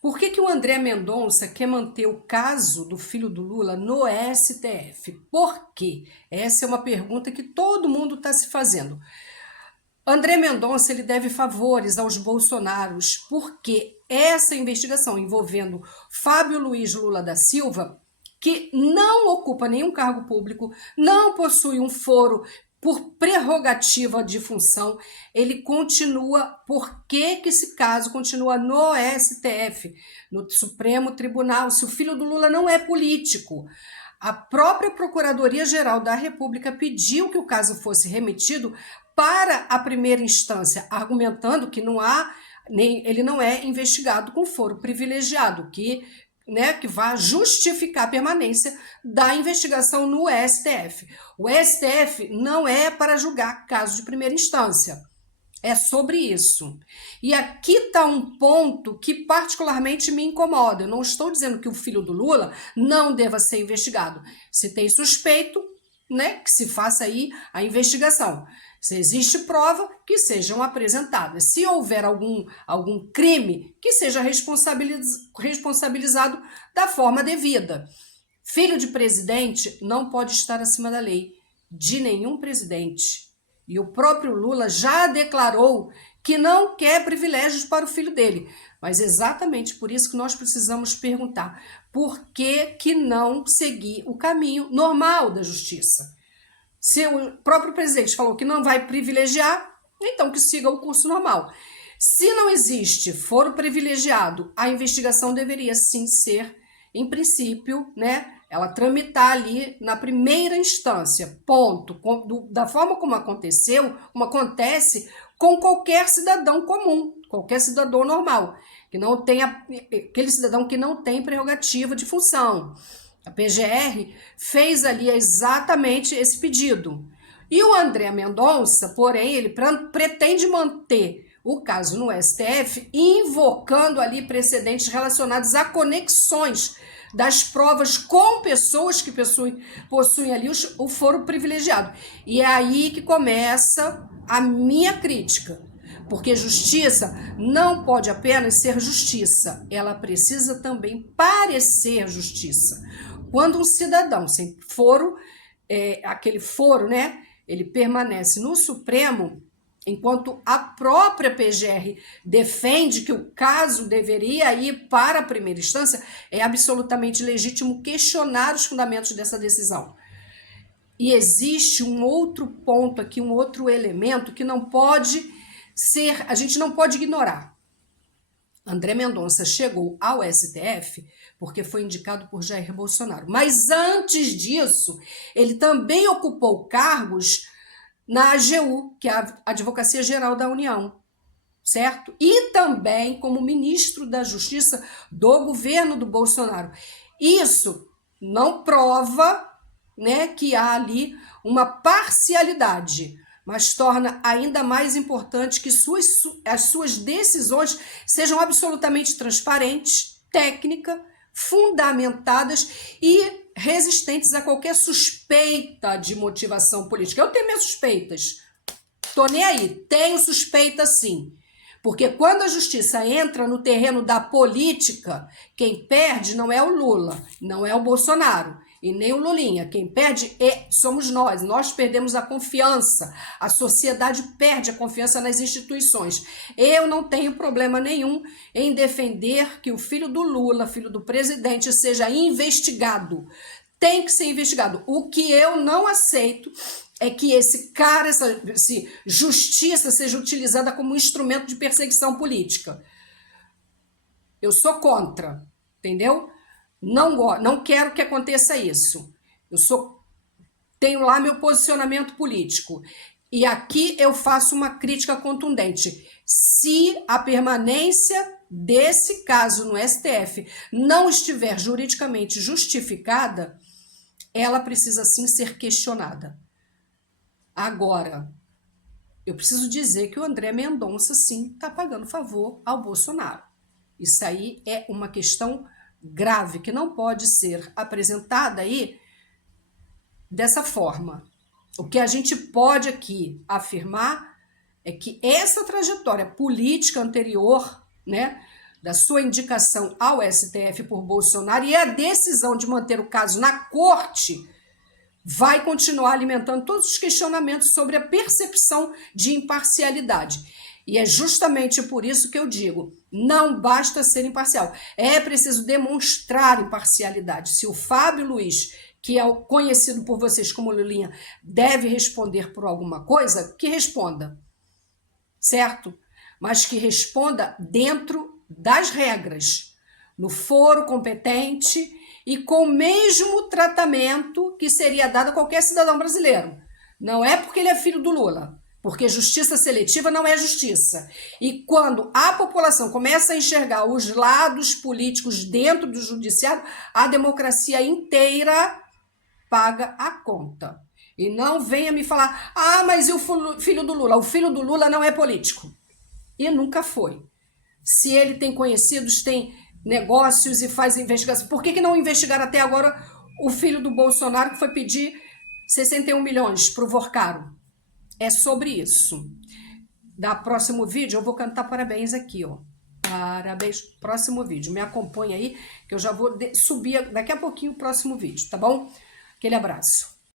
Por que que o André Mendonça quer manter o caso do filho do Lula no STF? Por quê? Essa é uma pergunta que todo mundo está se fazendo. André Mendonça ele deve favores aos bolsonaros, porque essa investigação envolvendo Fábio Luiz Lula da Silva, que não ocupa nenhum cargo público, não possui um foro por prerrogativa de função, ele continua. Por que que esse caso continua no STF, no Supremo Tribunal, se o filho do Lula não é político? A própria Procuradoria-Geral da República pediu que o caso fosse remetido para a primeira instância, argumentando que ele não é investigado com foro privilegiado, que vai justificar a permanência da investigação no STF. O STF não é para julgar casos de primeira instância. É sobre isso. E aqui está um ponto que particularmente me incomoda. Eu não estou dizendo que o filho do Lula não deva ser investigado. Se tem suspeito, que se faça aí a investigação. Se existe prova, que sejam apresentadas. Se houver algum crime, que seja responsabilizado da forma devida. Filho de presidente não pode estar acima da lei, de nenhum presidente. E o próprio Lula já declarou que não quer privilégios para o filho dele. Mas exatamente por isso que nós precisamos perguntar por que não seguir o caminho normal da justiça. Se o próprio presidente falou que não vai privilegiar, então que siga o curso normal. Se não existe foro privilegiado, a investigação deveria sim ser, em princípio, ela tramitar ali na primeira instância, ponto. Da forma como aconteceu, como acontece com qualquer cidadão comum, qualquer cidadão normal, que não tenha, aquele cidadão que não tem prerrogativa de função. A PGR fez ali exatamente esse pedido. E o André Mendonça, porém, ele pretende manter o caso no STF, invocando ali precedentes relacionados a conexões das provas com pessoas que possuem ali o foro privilegiado. E é aí que começa a minha crítica. Porque justiça não pode apenas ser justiça, ela precisa também parecer justiça. Quando um cidadão sem foro, aquele foro, ele permanece no Supremo, enquanto a própria PGR defende que o caso deveria ir para a primeira instância, é absolutamente legítimo questionar os fundamentos dessa decisão. E existe um outro ponto aqui, um outro elemento que não pode ser, a gente não pode ignorar. André Mendonça chegou ao STF porque foi indicado por Jair Bolsonaro. Mas antes disso, ele também ocupou cargos na AGU, que é a Advocacia Geral da União, certo? E também como ministro da Justiça do governo do Bolsonaro. Isso não prova, que há ali uma parcialidade, mas torna ainda mais importante que as suas decisões sejam absolutamente transparentes, técnicas, fundamentadas e resistentes a qualquer suspeita de motivação política. Eu tenho minhas suspeitas, tô nem aí, tenho suspeita sim. Porque quando a justiça entra no terreno da política, quem perde não é o Lula, não é o Bolsonaro e nem o Lulinha. Quem perde somos nós. Nós perdemos a confiança. A sociedade perde a confiança nas instituições. Eu não tenho problema nenhum em defender que o filho do Lula, filho do presidente, seja investigado. Tem que ser investigado. O que eu não aceito é que esse cara, essa justiça seja utilizada como um instrumento de perseguição política. Eu sou contra, entendeu? Não quero que aconteça isso. Tenho lá meu posicionamento político. E aqui eu faço uma crítica contundente. Se a permanência desse caso no STF não estiver juridicamente justificada, ela precisa sim ser questionada. Agora, eu preciso dizer que o André Mendonça, sim, está pagando favor ao Bolsonaro. Isso aí é uma questão grave, que não pode ser apresentada aí dessa forma. O que a gente pode aqui afirmar é que essa trajetória política anterior, da sua indicação ao STF por Bolsonaro e a decisão de manter o caso na corte vai continuar alimentando todos os questionamentos sobre a percepção de imparcialidade. E é justamente por isso que eu digo, não basta ser imparcial, é preciso demonstrar imparcialidade. Se o Fábio Luiz, que é conhecido por vocês como Lulinha, deve responder por alguma coisa, que responda, certo? Mas que responda dentro das regras, no foro competente e com o mesmo tratamento que seria dado a qualquer cidadão brasileiro. Não é porque ele é filho do Lula, porque justiça seletiva não é justiça. E quando a população começa a enxergar os lados políticos dentro do judiciário, a democracia inteira paga a conta. E não venha me falar, mas e o filho do Lula? O filho do Lula não é político. E nunca foi. Se ele tem conhecidos, tem negócios e faz investigação, por que não investigaram até agora o filho do Bolsonaro que foi pedir 61 milhões para o Vorcaro? É sobre isso. Da próximo vídeo, eu vou cantar parabéns aqui, ó. Parabéns. Próximo vídeo. Me acompanha aí, que eu já vou subir daqui a pouquinho o próximo vídeo, tá bom? Aquele abraço.